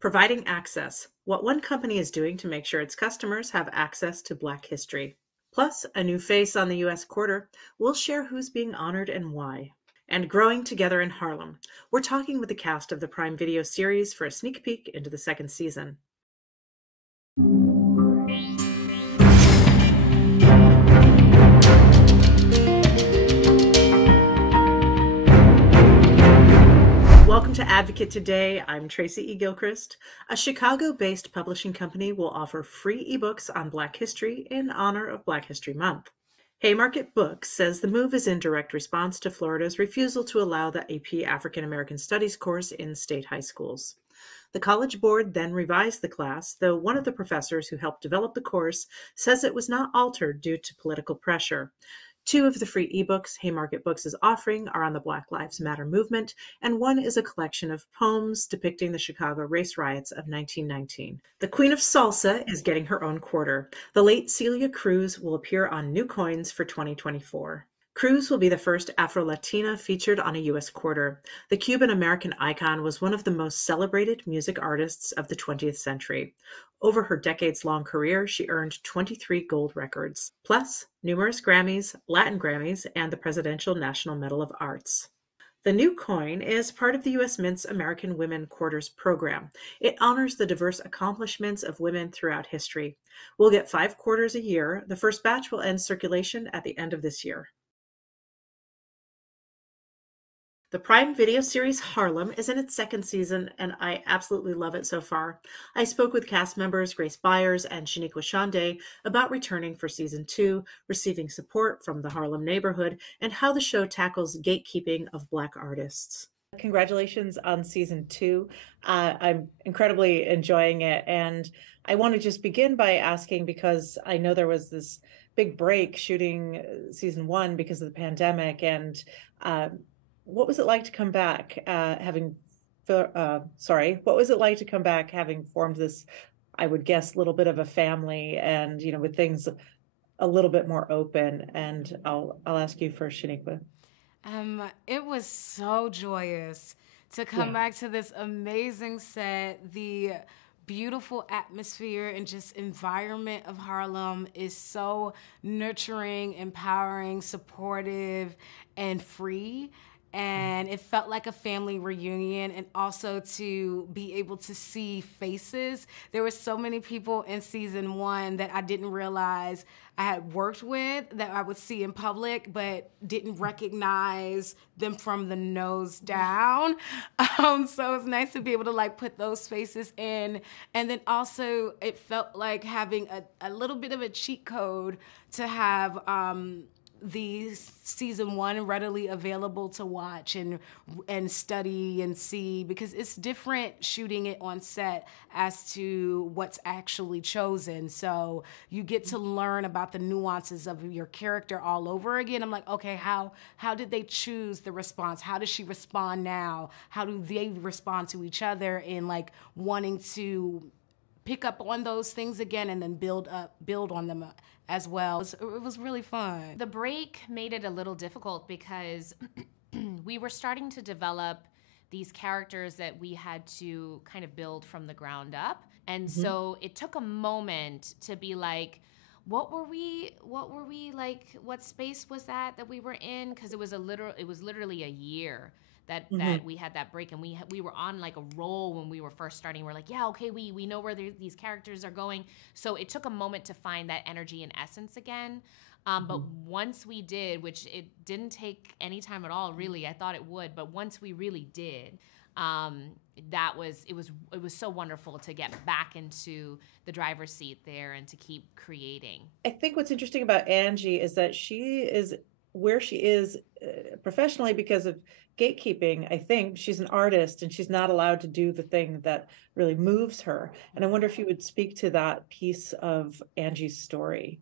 Providing access, what one company is doing to make sure its customers have access to Black history. Plus, a new face on the U.S. quarter. We'll share who's being honored and why. And growing together in Harlem. We're talking with the cast of the Prime Video series for a sneak peek into the second season. Welcome to Advocate Today. I'm Tracy E. Gilchrist. A Chicago-based publishing company will offer free ebooks on Black history in honor of Black History Month. Haymarket Books says the move is in direct response to Florida's refusal to allow the AP African American Studies course in state high schools. The College Board then revised the class, though one of the professors who helped develop the course says it was not altered due to political pressure. Two of the free ebooks Haymarket Books is offering are on the Black Lives Matter movement, and one is a collection of poems depicting the Chicago race riots of 1919. The Queen of Salsa is getting her own quarter. The late Celia Cruz will appear on new coins for 2024. Cruz will be the first Afro-Latina featured on a U.S. quarter. The Cuban-American icon was one of the most celebrated music artists of the 20th century. Over her decades-long career, she earned 23 gold records, plus numerous Grammys, Latin Grammys, and the Presidential National Medal of Arts. The new coin is part of the U.S. Mint's American Women Quarters program. It honors the diverse accomplishments of women throughout history. We'll get 5 quarters a year. The first batch will end circulation at the end of this year. The Prime Video series Harlem is in its second season, and I absolutely love it so far. I spoke with cast members Grace Byers and Shoniqua Shandai about returning for season 2, receiving support from the Harlem neighborhood, and how the show tackles gatekeeping of Black artists. Congratulations on season 2. I'm incredibly enjoying it, and I want to just begin by asking, because I know there was this big break shooting season 1 because of the pandemic, and what was it like to come back what was it like to come back having formed this, I would guess, little bit of a family, and with things a little bit more open? And I'll ask you first, Shoniqua. It was so joyous to come back to this amazing set. The beautiful atmosphere and just environment of Harlem is so nurturing, empowering, supportive, and free. And it felt like a family reunion, and also to be able to see faces. There were so many people in season 1 that I didn't realize I had worked with, that I would see in public, but didn't recognize them from the nose down. So it's nice to be able to put those faces in. And then also it felt like having a little bit of a cheat code to have the season 1 readily available to watch and study and see, because it's different shooting it on set as to what's actually chosen. So you get to learn about the nuances of your character all over again. I'm like, okay, how did they choose the response? How does she respond now? How do they respond to each other in wanting to pick up on those things again and then build on them as well. It was really fun. The break made it a little difficult because we were starting to develop these characters that we had to kind of build from the ground up. And so it took a moment to be like, what were we like, what space was that we were in? Because it was literally a year that we had that break, and we were on a roll when we were first starting. We're like, yeah, okay, we know where these characters are going. So it took a moment to find that energy and essence again. But once we did, which it didn't take any time at all, really, I thought it would, but once we really did, it was so wonderful to get back into the driver's seat there and to keep creating. I think what's interesting about Angie is that she is where she is professionally because of gatekeeping. I think she's an artist, and she's not allowed to do the thing that really moves her. And I wonder if you would speak to that piece of Angie's story.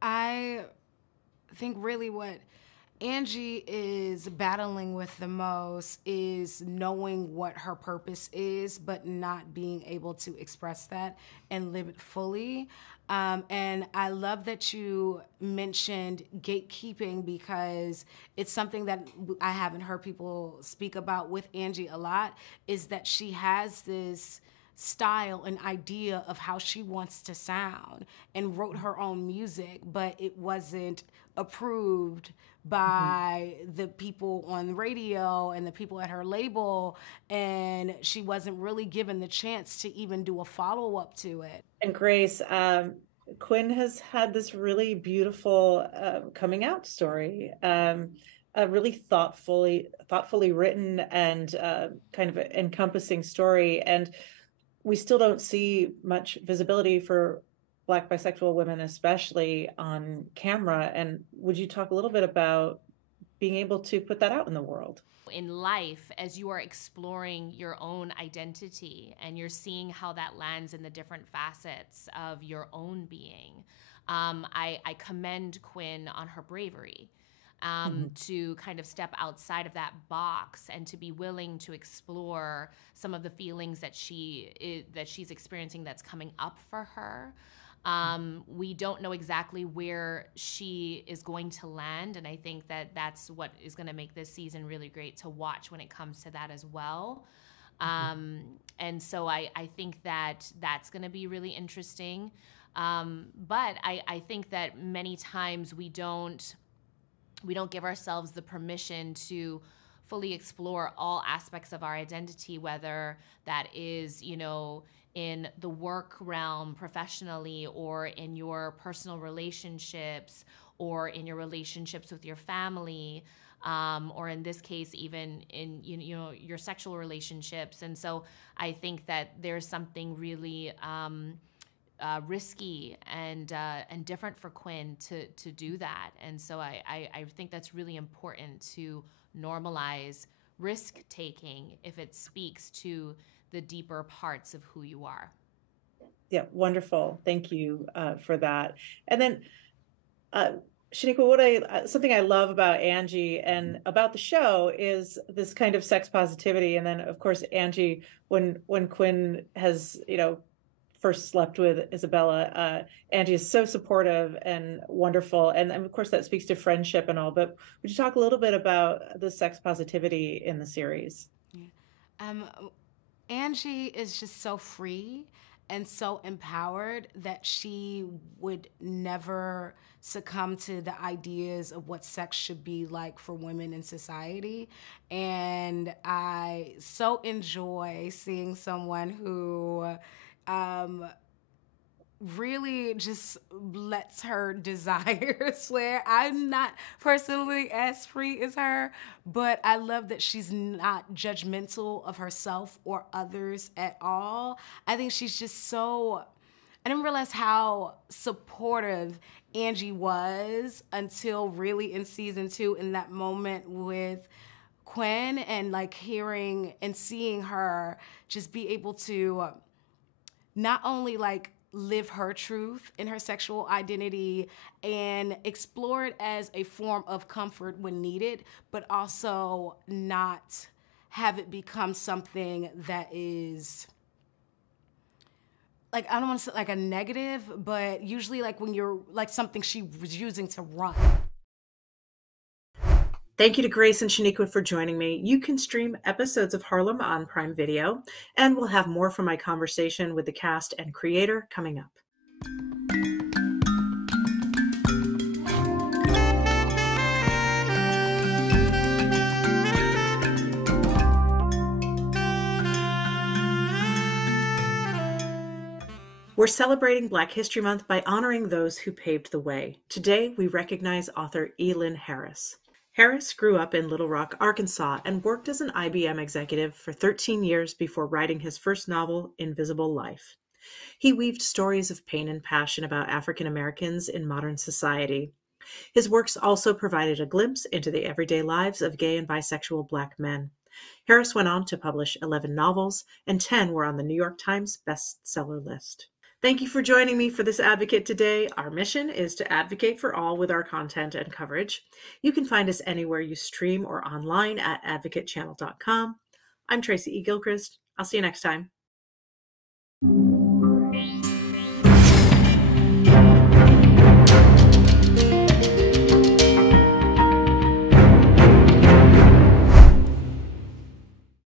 I think really what Angie is battling with the most is knowing what her purpose is, but not being able to express that and live it fully. And I love that you mentioned gatekeeping, because it's something that I haven't heard people speak about with Angie a lot, is that she has this style and idea of how she wants to sound and wrote her own music, but it wasn't approved by the people on the radio and the people at her label, and she wasn't really given the chance to even do a follow-up to it. And Grace, Quinn has had this really beautiful coming out story, a really thoughtfully written and kind of encompassing story. And we still don't see much visibility for Black bisexual women, especially on camera. And would you talk a little bit about being able to put that out in the world? In life, as you are exploring your own identity and you're seeing how that lands in the different facets of your own being, I commend Quinn on her bravery. To kind of step outside of that box and to be willing to explore some of the feelings that she's experiencing that's coming up for her. We don't know exactly where she is going to land, and I think that that's what is going to make this season really great to watch when it comes to that as well. And so I think that that's going to be really interesting. But I think that many times we don't give ourselves the permission to fully explore all aspects of our identity, whether that is, in the work realm professionally, or in your personal relationships, or in your relationships with your family, or in this case, even in your sexual relationships. And so I think that there's something really risky and different for Quinn to do that. And so I think that's really important to normalize risk taking if it speaks to the deeper parts of who you are. Yeah, wonderful. Thank you for that. And then Shoniqua, something I love about Angie and about the show is this kind of sex positivity. And then of course, Angie, when Quinn has, first slept with Isabella, Angie is so supportive and wonderful. And of course that speaks to friendship and all, but would you talk a little bit about the sex positivity in the series? Angie is just so free and so empowered that she would never succumb to the ideas of what sex should be like for women in society. And I so enjoy seeing someone who really just lets her desires flare. I'm not personally as free as her, but I love that she's not judgmental of herself or others at all. I think she's just so, I didn't realize how supportive Angie was until really in season 2, in that moment with Quinn, and like hearing and seeing her just be able to not only like live her truth in her sexual identity and explore it as a form of comfort when needed, but also not have it become something that is like, I don't want to say like a negative, but usually like when you're like something she was using to run. Thank you to Grace and Shoniqua for joining me. You can stream episodes of Harlem on Prime Video, and we'll have more from my conversation with the cast and creator coming up. We're celebrating Black History Month by honoring those who paved the way. Today, we recognize author Lynn Harris. Harris grew up in Little Rock, Arkansas, and worked as an IBM executive for 13 years before writing his first novel, Invisible Life. He weaved stories of pain and passion about African Americans in modern society. His works also provided a glimpse into the everyday lives of gay and bisexual Black men. Harris went on to publish 11 novels, and 10 were on the New York Times bestseller list. Thank you for joining me for this Advocate today. Our mission is to advocate for all with our content and coverage. You can find us anywhere you stream or online at advocatechannel.com. I'm Tracy E. Gilchrist. I'll see you next time.